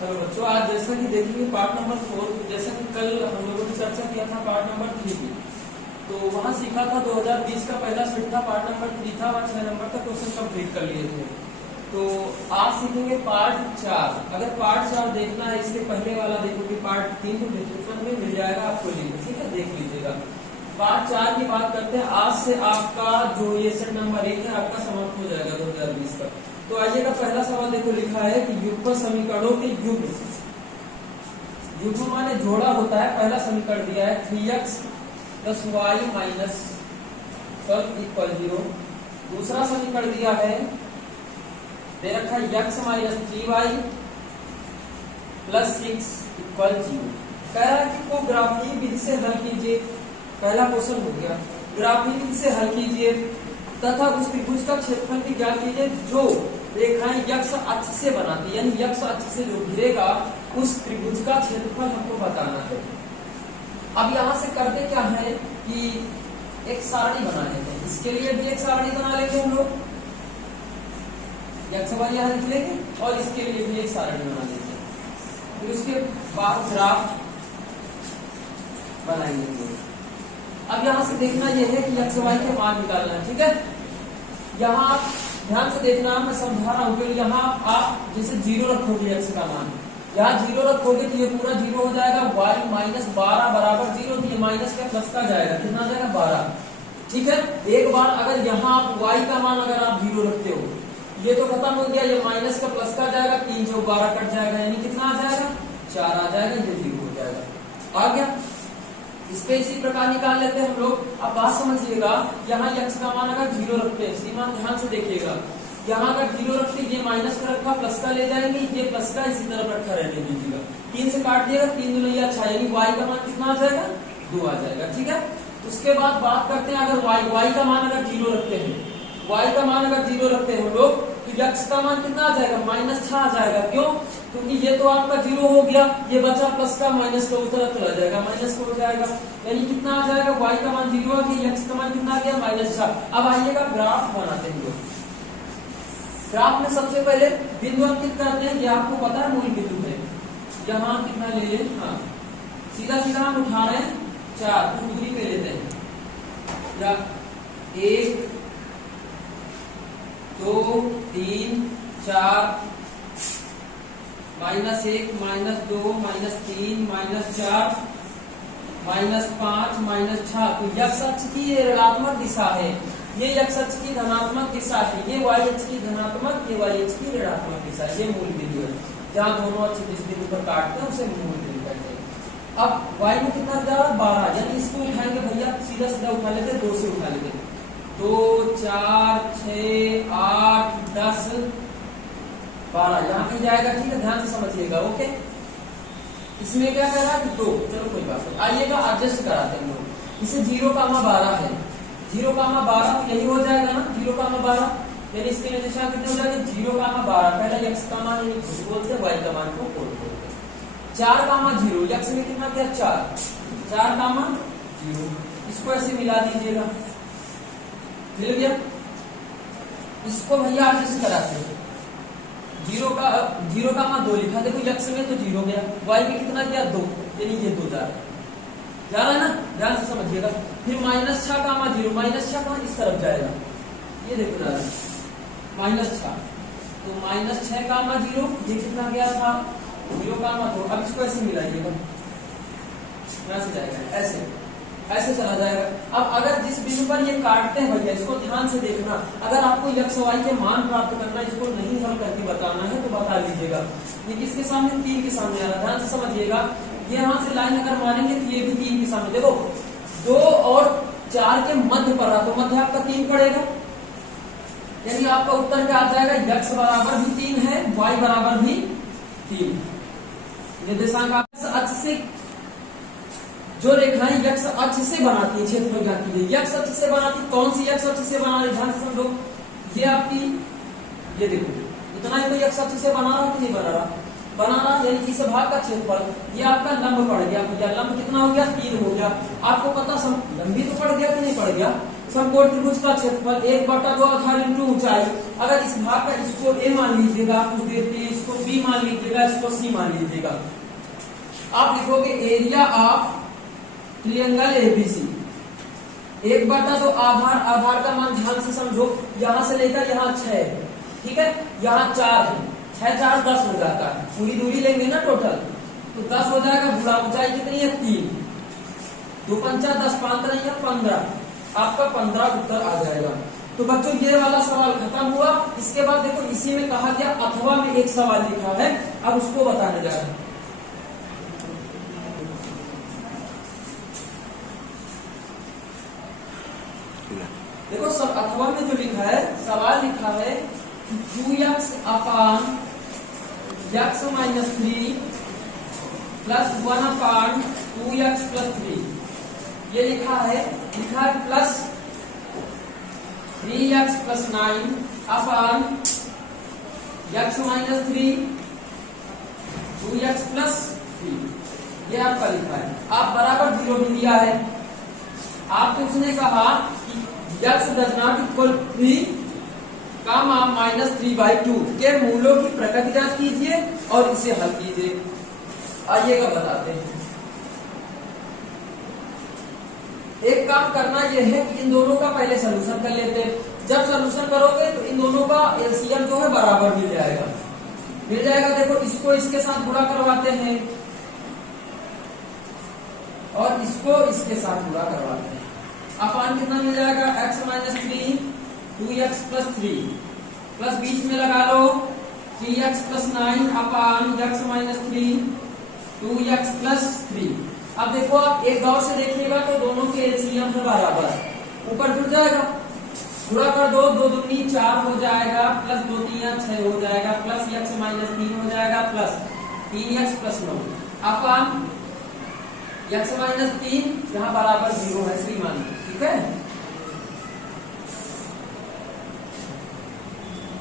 Hello बच्चों, आज जैसा कि देखेंगे पार्ट नंबर 4, जैसा कि कल हम लोगों ने चर्चा किया था पार्ट नंबर 3 की, तो वहां सीखा था 2020 का पहला सेट था, पार्ट नंबर 3 था, वहां 6 नंबर का क्वेश्चन कंप्लीट कर लिए थे। तो आज सीखेंगे पार्ट 4। अगर पार्ट 4 देखना है, इसके पहले वाला देखोगे पार्ट 3 तो डिस्क्रिप्शन में मिल जाएगा आपको लिंक, ठीक है, देख लीजिएगा। पार्ट 4 की बात करते हैं। आज से आपका जो ये सेट नंबर 1 है आपका समाप्त हो जाएगा 2020 का। तो आइएगा, पहला सवाल देखो, लिखा है कि युग्म समीकरणों के युग्म माने जोड़ा होता है। पहला समीकरण दिया है 3x + y - 12 = 0। दूसरा समीकरण दिया है, दे रखा है x - 3y + 6 = 0। कह रहा है कि को ग्राफीय विधि से हल कीजिए। पहला क्वेश्चन हो गया, ग्राफीय विधि से हल कीजिए तथा उस त्रिभुज का क्षेत्रफल की ज्ञात कीजिए जो रेखाएं x अक्ष से बनाती है, यानी x अक्ष से जो घिरेगा उस त्रिभुज का क्षेत्रफल हमको बताना है। अब यहाँ से करते क्या है कि एक सारणी बना लेते हैं। इसके लिए भी एक सारणी बना लेंगे हम लोग, x वाली यहाँ लिख लेंगे और इसके लिए भी एक सारणी बना लेते हैं। फिर उसके बाद ग्राफ बनाएंगे। अब यहाँ से देखना यह है कि x y के मान निकालना है, ठीक है। यहाँ आप ध्यान से देखना, मैं समझा रहा हूँ कि यहाँ आप जैसे 0 रखोगे x का मान, यहाँ 0 रखोगे तो ये पूरा 0 हो जाएगा। y - 12 = 0, तो ये माइनस का प्लस का जाएगा, कितना जाएगा 12, ठीक है। एक बार अगर यहाँ आप y का मान अगर आप 0 रखते हो, ये तो खत्म हो गया, ये माइनस का प्लस का जाएगा, 3 × 12 कट जाएगा, यानी कितना आ जाएगा 4 आ जाएगा, ये 0 हो जाएगा। आ गया। इस पे इसी प्रकार निकाल लेते हैं हम लोग। अब बात समझिएगा, यहाँ x का मान अगर 0 रखते हैं, श्रीमान ध्यान से देखिएगा, यहाँ अगर 0 रखते ये माइनस का रखा, प्लस का ले जाएंगे, ये प्लस का इसी तरफ रखा रहने दीजिएगा। 3 से काट दिएगा, 3 दूनी 6, यानी y का मान कितना आ जाएगा 2 आ जाएगा, ठीक है। उसके बाद बात करते हैं, अगर y का मान अगर 0 रखते हैं, y का मान अगर 0 रखते हैं हम लोग, तो x का मान कितना आ जाएगा -6 आ जाएगा। क्यों? क्योंकि ये तो आपका 0 हो गया, ये बचा प्लस का, माइनस का उस तरफ चला जाएगा, माइनस का हो जाएगा, यानी कितना आ जाएगा y का मान 0 आ गया, x का मान कितना आ गया -6। अब आइएगा ग्राफ बनाते हैं लोग। ग्राफ में सबसे पहले बिंदु अंकित करते हैं। ये आपको पता है मूल बिंदु है, यहाँ कितना ले लें, हाँ सीधा सीधा हम उठा रहे हैं 4, कुछ दूरी पे लेते हैं, या 1 2 3 4 -1 -2 -3 -4 -5 -6। तो x अक्ष की ये ऋणात्मक दिशा है, ये x अक्ष की धनात्मक दिशा है, ये y अक्ष की धनात्मक, ये y अक्ष की ऋणात्मक दिशा है। ये मूल बिंदु है, जहाँ दोनों अक्ष जिस बिंदु पर काटते हैं उसे मूल बिंदु कहते हैं। अब y में कितना जा रहा है 12, यानी इसको उठाएंगे भैया, सीधा सीधा उठा लेते, 2 से उठा लेते, 2 4 6 8 10 12, यहाँ कहीं जाएगा, ठीक है, ध्यान से समझिएगा। ओके, इसमें क्या कह रहा है 2, चलो कोई बात नहीं। आइएगा एडजस्ट कराते हैं लोग। इसे 0,12 है, 0,12 तो यही हो जाएगा ना, 0,12, यानी इसके लिए निशान कितने हो जाएंगे 0,12। पहला x का मान यानी खुद बोलते हैं, y का मान को कोड बोलते हैं। 4,0, x में कितना क्या 4, 4,0, इसको ऐसे मिला दीजिएगा, मिल गया। इसको भैया एडजस्ट कराते हैं। 0 का मान 2 लिखा, देखो x में तो 0 गया, y में कितना गया 2, यानी ये 2 जा रहा है ना, ध्यान से समझिएगा। फिर -6 का मान 0, -6 का इस तरफ जाएगा, ये देखो जा रहा है -6, तो -6 का मान 0, ये कितना गया था 0 का मान 2। अब इसको ऐसे मिलाइएगा, ऐसे जाएगा, ऐसे ऐसे चला जाएगा। अब अगर जिस बिंदु पर ये काटते हैं भैया, इसको ध्यान से देखना, अगर आपको x y के मान प्राप्त करना, इसको नहीं हल करके बताना है तो बता लीजिएगा। ये किसके सामने 3 के सामने आ रहा है, ध्यान से समझिएगा। ये यहाँ से लाइन अगर मारेंगे तो ये भी 3 के सामने, देखो 2 और 4 के मध्य पर रहा, तो मध्य आपका 3 पड़ेगा, यानी आपका उत्तर क्या आ जाएगा, x बराबर भी 3 है, y बराबर भी 3। निर्देशांक अक्ष से जो रेखाएं x अक्ष से बनाती है, क्षेत्रफल ज्ञात कीजिए। x अक्ष से बनाती, कौन सी x अक्ष से बना रही, ध्यान से समझो। ये आपकी, ये देखो इतना ही तो x अक्ष से बना रहा कि नहीं बना रहा, यानी इस भाग का क्षेत्रफल, ये आपका लंब पड़ गया भैया। लंब कितना हो गया 3 हो गया। आपको पता लंबी तो पड़ गया कि नहीं पड़ गया, समकोण त्रिभुज का क्षेत्रफल 1/2 आधार इंटू ऊंचाई। अगर इस भाग का इसको ए मान लीजिएगा, कुछ देर के लिए इसको बी मान लीजिएगा, इसको सी मान लीजिएगा। आप लिखोगे एरिया ऑफ ट्रायंगल एबीसी। 1/2 आधार का मान ध्यान से समझो, यहां से लेकर यहाँ 6, ठीक है, यहाँ 4 है, 6 4 10 हो जाता है, पूरी दूरी लेंगे ना टोटल तो 10 हो जाएगा। बुरा ऊंचाई कितनी है 3, 2 5 10 5 नहीं है 15, आपका 15 उत्तर आ जाएगा। तो बच्चों ये वाला सवाल खत्म हुआ। इसके बाद देखो इसी में कहा गया अथवा में एक सवाल लिखा है, अब उसको बताने जा रहे हैं। देखो सब अथवा में जो लिखा है, सवाल लिखा है 2x अपान x माइनस 3 प्लस 1 अपान 2x प्लस 3, ये लिखा है plus 3x plus 9 upon x minus 3 2x plus 3, ये आपका लिखा है। आप बराबर 0 भी दिया है। आपको उसने कहा x does not equal 3 काम आप -3/2 के मूलों की प्रकृति जांच कीजिए और इसे हल कीजिए। आइएगा बताते हैं। एक काम करना यह है कि इन दोनों का पहले सलूशन कर लेते हैं। जब सलूशन करोगे तो इन दोनों का एलसीएम जो है बराबर मिल जाएगा। देखो इसको इसके साथ गुणा करवाते हैं और इसको इसके साथ गुणा करवाते हैं। अपान कितना मिल जाएगा x minus 3 2x plus 3 plus बीच में लगा लो 3x plus 9 upon x minus 3 2x plus 3। अब देखो आप एक गौर से देखिएगा तो दोनों के एलसीएम से बराबर है, ऊपर जुड़ जाएगा, गुणा कर दो, 2 दूनी 4 हो जाएगा, प्लस 2 3 6 हो जाएगा, प्लस x माइनस 3 हो जाएगा, plus 3x plus 9 upon x minus 3 यहाँ बराबर 0 है श्रीमान, ठीक है,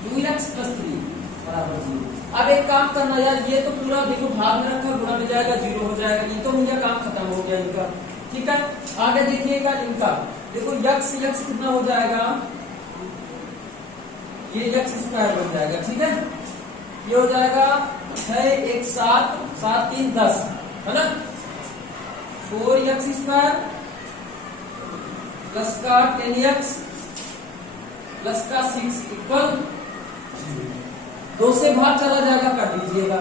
2x प्लस 3 बराबर 0। अब एक काम करना यार, ये तो पूरा देखो भाग में रखा, गुणा में जाएगा 0 हो जाएगा, ये तो मुझे काम खत्म हो गया इनका, ठीक है। आगे देखिएगा इनका, देखो x कितना हो जाएगा, ये x स्क्वायर बन जाएगा, ठीक है, ये हो जाएगा 6 1 7 7 3 10 है ना, 4x स्क्वायर प्लस का 10x प्लस का 6 इक्वल 2 से भाग चला जाएगा, कर दीजिएगा,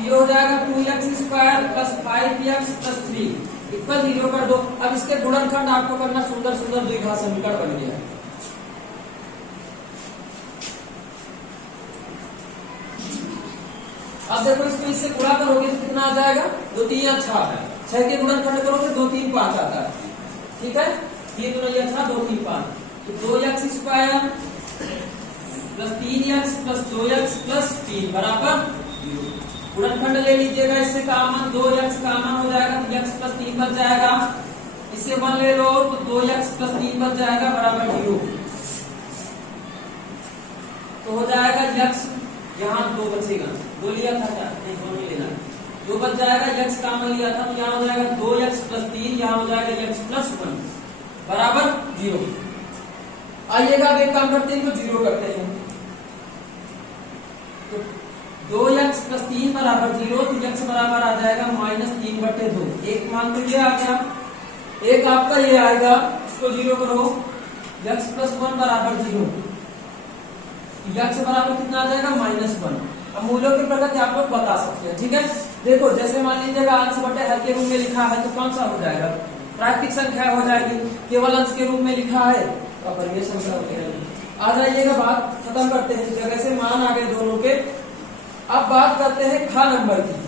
ये हो जाएगा 2x square plus 5x plus 3 equal 0 कर दो। अब इसके गुणनखंड आपको करना, सुंदर सुंदर द्विघात समीकरण बन गया। अब देखो इसको इससे गुणा करोगे तो कितना आ जाएगा, 2 3 6 6 के गुणनखंड करोगे 2 3 5 आता है, ठीक है, 3 2 6 2 3 5, तो 2x square plus 3x plus 2x plus 3 बराबर 0। गुणनखंड ले लीजिएगा, इससे कॉमन 2x कॉमन हो जाएगा तो x प्लस 3 बच जाएगा, इससे 1 ले लो तो 2x प्लस 3 बच जाएगा बराबर 0। तो हो जाएगा x, यहाँ 2 बचेगा, 2 लिया था क्या, नहीं 2 नहीं लेना, 2 बच जाएगा, x कॉमन लिया था तो यहाँ हो जाएगा 2x प्लस 3, यहाँ हो जाएगा x प्लस 1 बराबर 0। आइएगा अब एक काम करते हैं, इनको 0 करते हैं, तो 2x प्लस 3 बराबर 0, तो x बराबर आ जाएगा -3/2। एक मान तो ये आ गया, एक आपका ये आएगा, इसको 0 करो, x प्लस 1 बराबर 0, x बराबर कितना आ जाएगा -1। अब मूल्यों की प्रकृति आप लोग बता सकते हैं, ठीक है। देखो जैसे मान लीजिएगा अंश बटे हर के रूप में लिखा है तो कौन सा हो जाएगा, प्राकृतिक संख्या हो जाएगी, केवल अंश के रूप में लिखा है तो अपरिमेय संख्या हो जाएगी। आ जाइएगा, बात खत्म करते हैं, जगह से मान आ गए दोनों के। अब बात करते हैं खा नंबर की।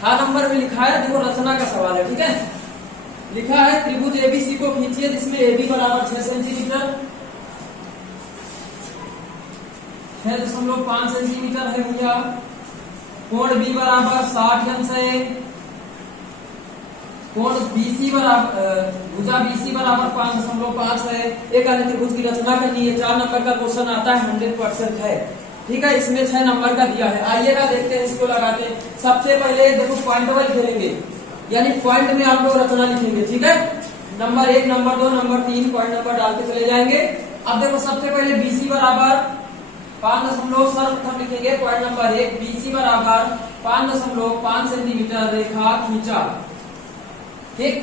खा नंबर में लिखा है, देखो रचना का सवाल है, ठीक है, लिखा है त्रिभुज एबीसी को खींचिए जिसमें एबी बराबर 6 सेंटीमीटर 6.5 सेंटीमीटर है भैया, कोण बी बराबर 60 अंश है, कोण BC बराबर भुजा BC बराबर 5.5 है। एक अन्य त्रिभुज की रचना करनी है। 4 नंबर का क्वेश्चन आता है, 100% है। ठीक है, इसमें 6 नंबर का दिया है। आइएगा देखते हैं इसको लगाते हैं। सबसे पहले देखो पॉइंट वाइज खेलेंगे, यानी पॉइंट में आप लोग रचना लिखेंगे। ठीक है, number 1, number 2, number 3 point number डाल के चले जाएंगे। अब देखो सबसे पहले BC बराबर 5 सर्वप्रथम लिखेंगे पॉइंट नंबर 1, BC बराबर 5.5 सेंटीमीटर रेखा खींचा। ठीक,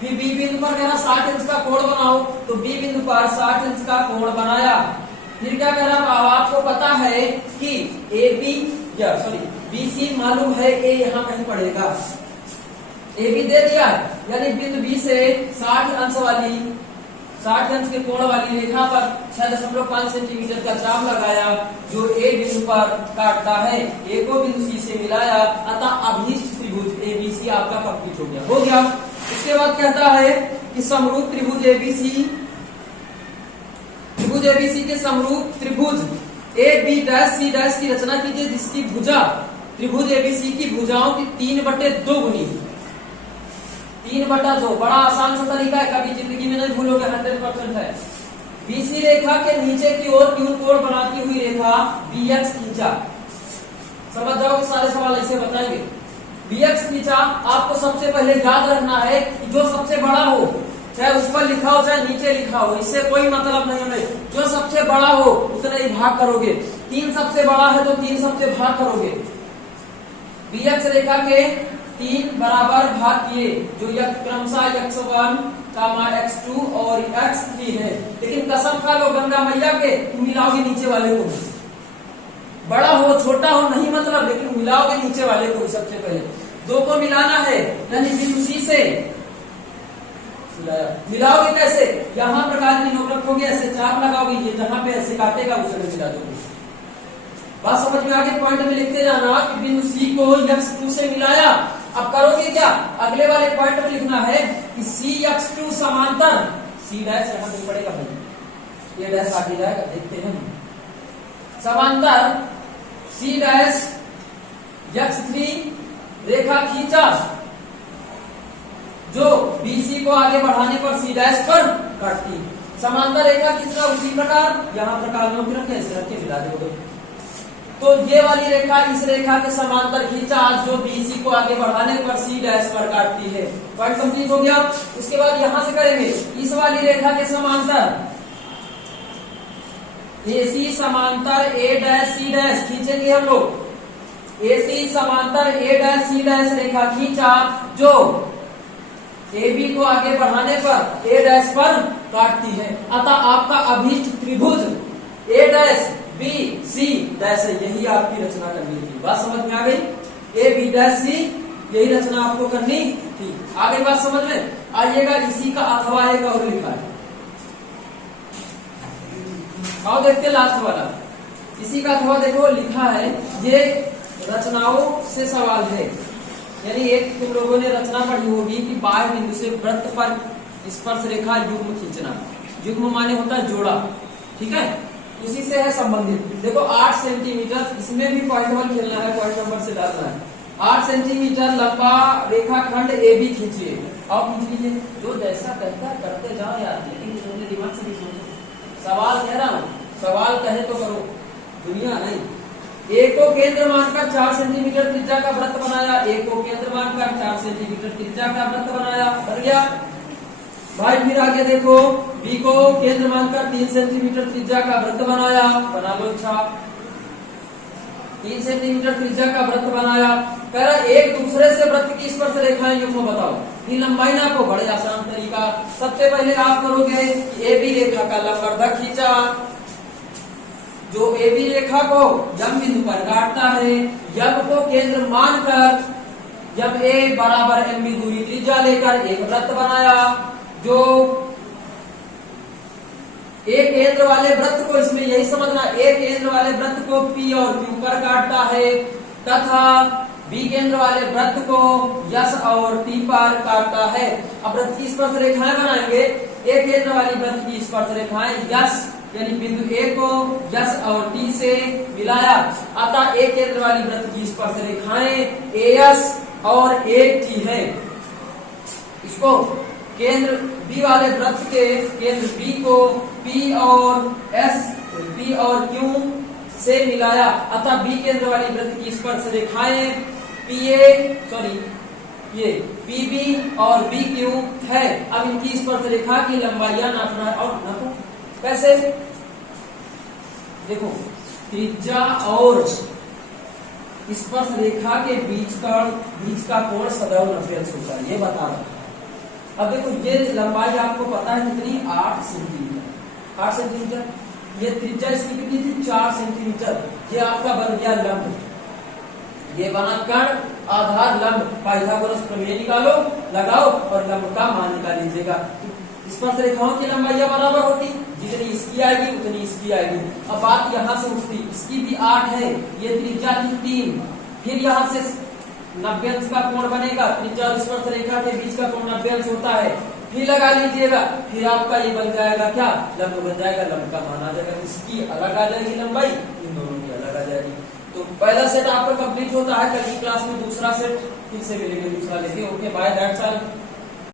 फिर B बिंदु पर कहना 60 इंच का कोण बनाओ, तो B बिंदु पर 60 इंच का कोण बनाया। फिर क्या कह रहा, आपको पता है कि BC मालूम है, A यहाँ कहीं पड़ेगा, AB दे दिया है, यानी बिंदु B से 60 अंश के कोण वाली रेखा पर 6.5 सेंटीमीटर का चाप लगाया, जो A बिंदु पर काटता है। A को बिंदु C से मिलाया, अतः अभीष्ट त्रिभुज ABC आपका कंप्लीट हो गया। इसके बाद कहता है कि समरूप त्रिभुज ABC के समरूप त्रिभुज AB' की रचना कीजिए, जिसकी भुजा त्रिभुज ABC की भुजाओं की 3/2 गुनी 3/2। बड़ा आसान सा तरीका है, कभी जिंदगी में नहीं भूलोगे, 100% है। BC रेखा के नीचे की ओर क्यून कोण बनाती हुई रेखा BX खींचा। समझ जाओगे, सारे सवाल ऐसे बताएंगे। BX खींचा, आपको सबसे पहले याद रखना है कि जो सबसे बड़ा हो, चाहे उस पर लिखा हो चाहे नीचे लिखा हो, इससे कोई मतलब नहीं है। जो सबसे बड़ा हो उतना ही भाग करोगे। 3 सबसे बड़ा है तो 3 सबसे भाग करोगे। BX रेखा के 3 बराबर भाग किए, जो क्रमशः x1, x2 और x3 है। लेकिन कसम खा लो गंगा मैया के, मिलाओगे नीचे वाले को। बड़ा हो छोटा हो नहीं मतलब, लेकिन मिलाओगे नीचे वाले को। सबसे पहले 2 को मिलाना है, यानी बिंदु C से मिलाओगे। कैसे, यहाँ प्रकार की नोक रखोगे, ऐसे चाप लगाओगे, ये जहां पे ऐसे काटेगा उसे मिला दोगे। बात समझ में आगे। पॉइंट में लिखते जाना कि बिंदु C को x2 से मिलाया। अब करोगे क्या, अगले वाले पॉइंट में लिखना है कि CX2 समांतर C' यहाँ नहीं पड़ेगा भाई, ये डैश आगे जाएगा, देखते हैं। समांतर C' रेखा खींचा, जो BC को आगे बढ़ाने पर C' पर काटती। समांतर रेखा खींचना उसी प्रकार यहाँ प्रकार में रखे, ऐसे रख के मिला दोगे। तो ये वाली रेखा इस रेखा के समांतर खींचा, जो BC को आगे बढ़ाने पर C' पर काटती है। पॉइंट कंप्लीट हो गया। उसके बाद यहां से करेंगे इस वाली रेखा के समांतर AC समांतर A' खींचेंगे हम लोग। AC समांतर A' रेखा खींचा, जो AB को आगे बढ़ाने पर A' पर काटती है। अतः आपका अभीष्ट त्रिभुज A'BC' है। यही आपकी रचना करनी थी। बात समझ में आ गई। AB'C यही रचना आपको करनी थी। आगे बात समझ में आइएगा। इसी का अथवा एक और लिखा है, आओ देखते लास्ट वाला। इसी का अथवा देखो लिखा है, ये रचनाओं से सवाल है। यानी एक तुम लोगों ने रचना पढ़ी होगी कि बाह्य बिंदु से वृत्त पर स्पर्श रेखा युग्म खींचना। युग्म माने होता है जोड़ा, ठीक है, उसी से है संबंधित। देखो 8 सेंटीमीटर, इसमें भी पॉइंट 1 खेलना है, पॉइंट नंबर से डालना है। 8 सेंटीमीटर लंबा रेखाखंड AB खींचिए। अब खींच लीजिए, जो जैसा कहता है करते जाओ यार, लेकिन दिमाग से भी सोचो। सवाल कह रहा हूँ, सवाल कहे तो करो, दुनिया नहीं। A को केंद्र मानकर 4 सेंटीमीटर त्रिज्या का वृत्त बनाया। A को केंद्र मानकर 4 सेंटीमीटर त्रिज्या का वृत्त बनाया, बन गया भाई। फिर आगे देखो, B को केंद्र मानकर 3 सेंटीमीटर त्रिज्या का वृत्त बनाया, बना लो। अच्छा, 3 सेंटीमीटर त्रिज्या का वृत्त बनाया। कह रहा एक दूसरे से वृत्त की स्पर्श रेखाएं युग्म बताओ। ये लंबाई ना को बड़े आसान तरीका। सबसे पहले आप करोगे AB रेखा का लंबवर्धक खींचा, जो AB रेखा को यम बिंदु पर काटता है। यम को केंद्र मानकर यम A बराबर MB दूरी त्रिज्या लेकर एक वृत्त बनाया, जो एक केंद्र वाले वृत्त को, इसमें यही समझना, एक केंद्र वाले वृत्त को P और Q पर काटता है, तथा B केंद्र वाले वृत्त को S और T पर काटता है। अब वृत्त की स्पर्श रेखाएं बनाएंगे। एक केंद्र वाली वृत्त की स्पर्श रेखाएं S यानी बिंदु A को S और T से मिलाया, अतः एक केंद्र वाली वृत्त की स्पर्श रेखाएं AS और AT है। इसको केंद्र बी वाले वृत्त के केंद्र बी को पी और क्यू से मिलाया, अतः बी केंद्र वाली वृत्त की स्पर्श रेखाएं ये पीबी और बी क्यू है। अब इनकी स्पर्श रेखा की लंबाइयां नापना है और नापो कैसे? देखो त्रिज्या और स्पर्श रेखा के बीच का कोण सदैव 90 अंश होता है, ये बता रहा है। अब देखो ये लंबाई आपको पता है कितनी, 8 सेंटीमीटर। 8 सेंटीमीटर। ये त्रिज्या इसकी कितनी थी, 4 सेंटीमीटर। ये आपका बन गया लंब, ये बना कर्ण आधार लंब। पाइथागोरस प्रमेय निकालो, लगाओ और लंब का मान निकाल लीजिएगा। स्पर्श रेखाओं की लंबाइयां बराबर होती, जितनी इसकी आएगी उतनी इसकी आएगी। अब बात यहां से उठती, इसकी भी 8 है, ये त्रिज्या थी 3, फिर यहां से 90 अंश का कोण बनेगा। त्रिज्या और स्पर्श रेखा के बीच का कोण 90 अंश होता है, फिर लगा लीजिएगा, फिर आपका ये बन जाएगा क्या, लंब बन जाएगा। लंब का मान आ जाएगा, इसकी अलग आ जाएगी लंबाई, इन दोनों की अलग आ जाएगी। तो पहला सेट आपका कंप्लीट होता है। कल की क्लास में दूसरा सेट फिर से मिलेंगे, दूसरा लेके। Okay bye, that's all.